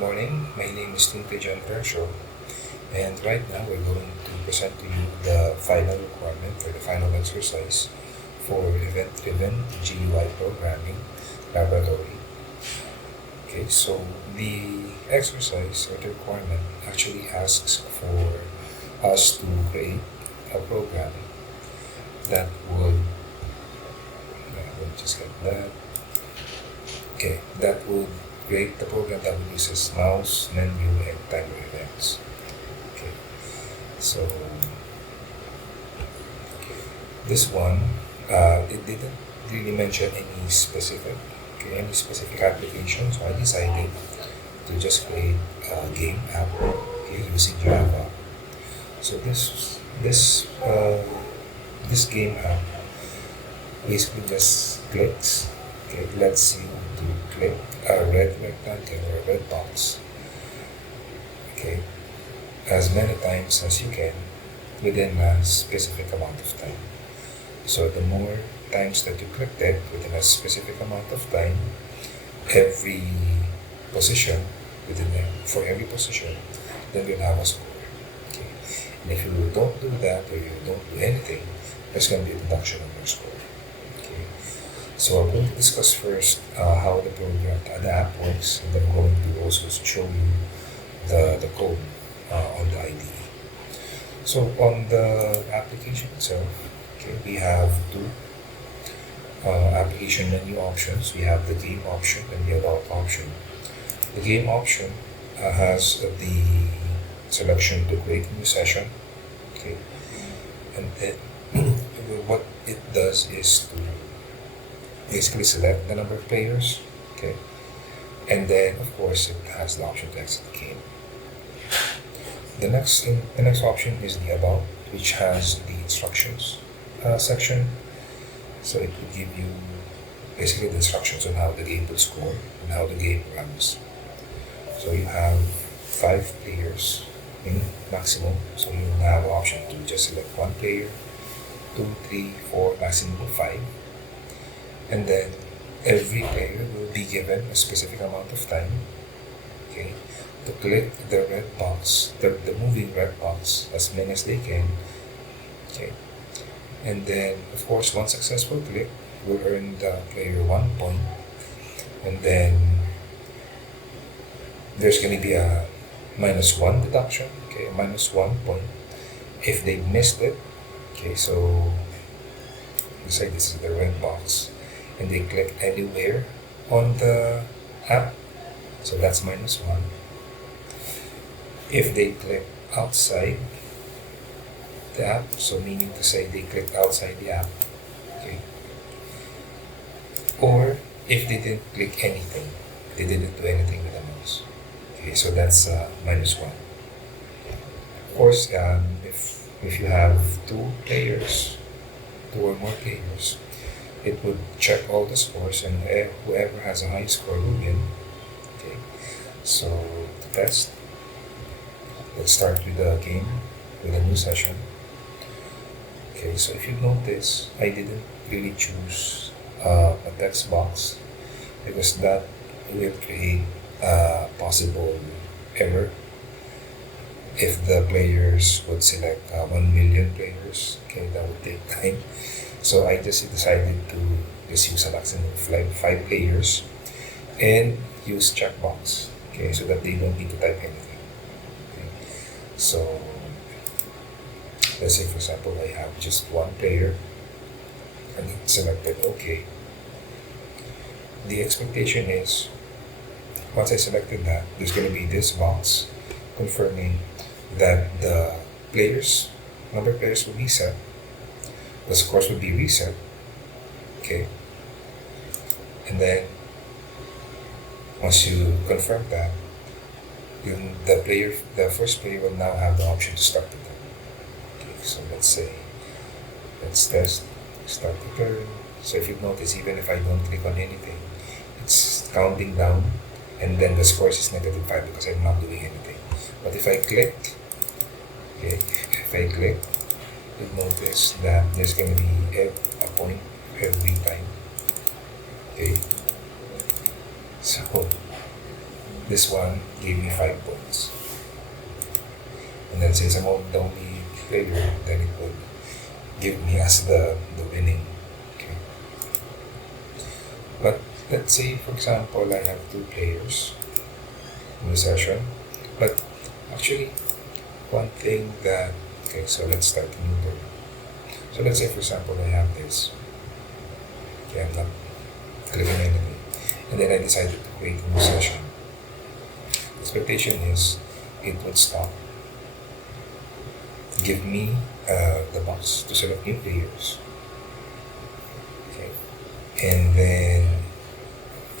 morning. My name is John Kershaw, and right now we're going to present to you the final requirement or the final exercise for event-driven GUI programming laboratory. Okay, so the exercise or the requirement actually asks for us to create a program that would, we'll just get that. Okay, that would create the program that would use mouse, menu, and timer events. Okay, so this one, it didn't really mention any specific application, so I decided to just create a game app, using Java. So this game app basically just clicks. Okay, it lets you to click a red rectangle or a red box, okay, as many times as you can within a specific amount of time. So the more times that you click it within a specific amount of time, every position for every position, then you'll have a score. Okay, and if you don't do that or you don't do anything, there's going to be a deduction on your score. Okay, so I'm going to discuss first how the app works, and then I'm going to also show you the code on the IDE. So on the application itself, okay, we have two application menu options. We have the game option and the about option. The game option has the selection to create a new session. Okay, and what it does is to basically select the number of players. Okay, and then of course it has the option to exit the game. The next option is the about, which has the instructions section. So it will give you basically the instructions on how the game will score and how the game runs. So you have 5 players in maximum. So you have an option to just select 1 player, 2, 3, 4, maximum of 5. And then every player will be given a specific amount of time, okay, to click the red box, the moving red box, as many as they can. Okay. And then, of course, one successful click will earn the player 1 point. And then there's going to be a -1 deduction, okay, a -1 point if they missed it. Okay, so let's say this is the red box and they click anywhere on the app, so that's -1. If they click outside the app, so meaning to say they clicked outside the app, okay, or if they didn't click anything, they didn't do anything with the mouse, okay, so that's -1. Of course, if you have 2 or more players, it would check all the scores, and whoever has a high score will win. Okay, so to test, let's start with the game with a new session. Okay, so if you notice, I didn't really choose a text box because that will create a possible error if the players would select 1 million players. Okay, that would take time. So I just decided to just use a maximum of 5 players and use checkbox, okay, so that they don't need to type anything. Okay. So let's say, for example, I have just 1 player and selected OK. The expectation is, once I selected that, there's going to be this box confirming that the number of players will be set, the scores will be reset, okay, and then once you confirm that, the first player will now have the option to start the turn. Okay, so let's test start the turn. So if you notice, even if I don't click on anything, it's counting down, and then the score is -5 because I'm not doing anything. But if I click, you'll notice that there's going to be a point every time. Okay, so this one gave me 5 points. And then since I'm the only player, then it will give me as the winning. Okay. But let's say, for example, I have 2 players in the session. But actually, one thing that, okay, so let's start a new turn. So let's say, for example, I have this. Okay, I'm not clicking anything. And then I decided to create a new session. The expectation is it would stop, give me the box to select new players. Okay. And then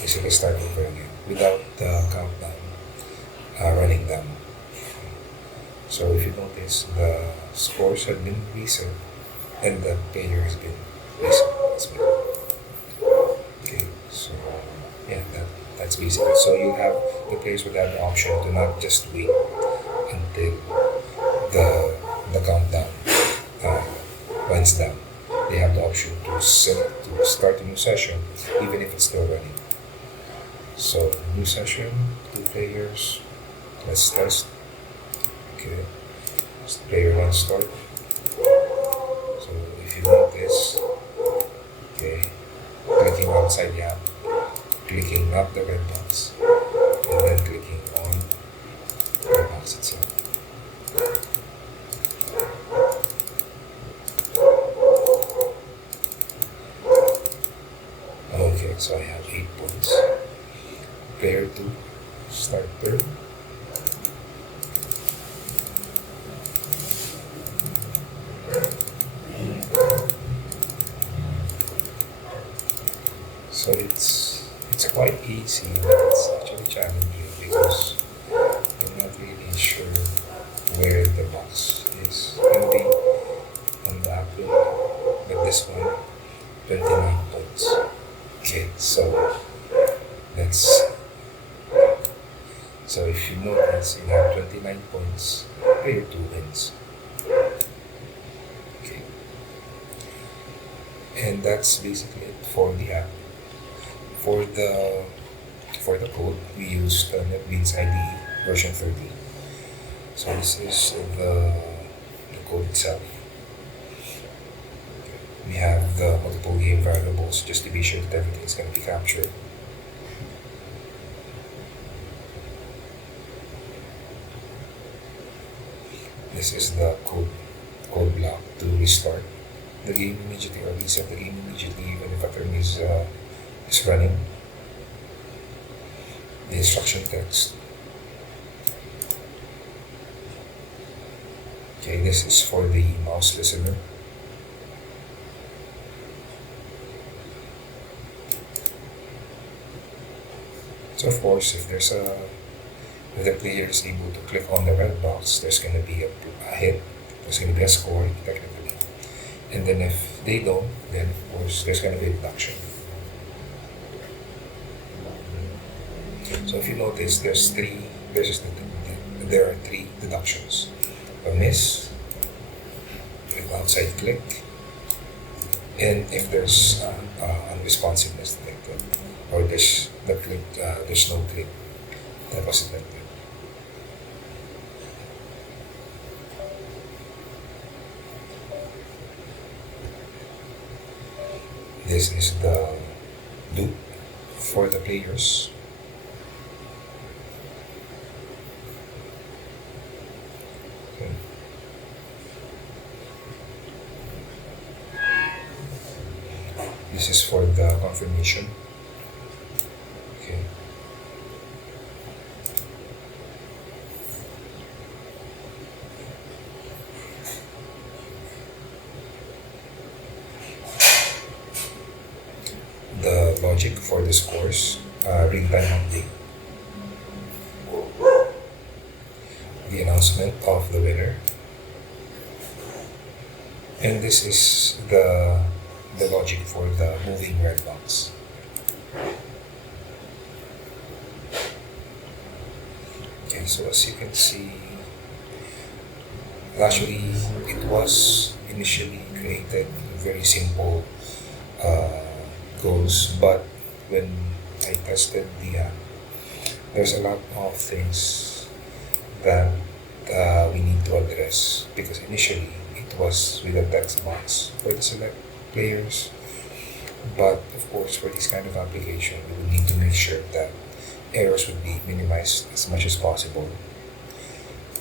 basically start over again without the countdown running down. So if you notice, the scores have been reset and the player has been reset as well. Okay, so yeah, that's basically. So you have the players would have the option to not just wait until the countdown runs down. They have the option to start a new session even if it's still running. So new session, 2 players. Let's test. Okay, player 1 start. So if you notice, okay, clicking outside the app, clicking up the red box, and then clicking on the red box itself. Okay, so I have 8 points. Player 2, start turn. So it's quite easy, but it's actually challenging because I'm not really sure where the box is. Can be on the app, but this one, 29 points. Okay, so if you notice, you have 29 points, player 2 wins. Okay, and that's basically it for the app. For the code, we used NetBeans IDE version 30. So this is the code itself. We have the multiple game variables just to be sure that everything is going to be captured. This is the code block to restart the game immediately or reset the game immediately even if a turn is running. The instruction text. Okay, this is for the mouse listener. So of course, if the player is able to click on the red box, there's going to be a hit, there's going to be a score technically. And then if they don't, then of course there's going to be a deduction. So if you notice, there are 3 deductions: a miss, outside click, and if there's unresponsiveness detected, or there's no click that was detected. This is the loop for the players. Okay. This is for the confirmation. Okay. The logic for the scores, real-time update, the announcement of the winner, and this is the logic for the moving red box. Okay, so as you can see, actually it was initially created very simple goals, but when I tested the app, there's a lot of things that we need to address, because initially it was with a text box for the select players. But of course, for this kind of application, we would need to make sure that errors would be minimized as much as possible.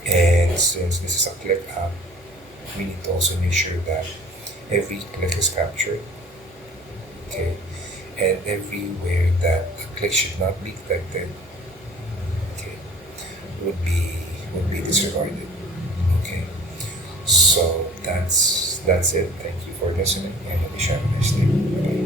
And since this is a click app, we need to also make sure that every click is captured. Okay, and everywhere that a click should not be detected, okay, would be disregarded. Okay, so that's it. Thank you for listening, and I wish you have a nice day. Bye.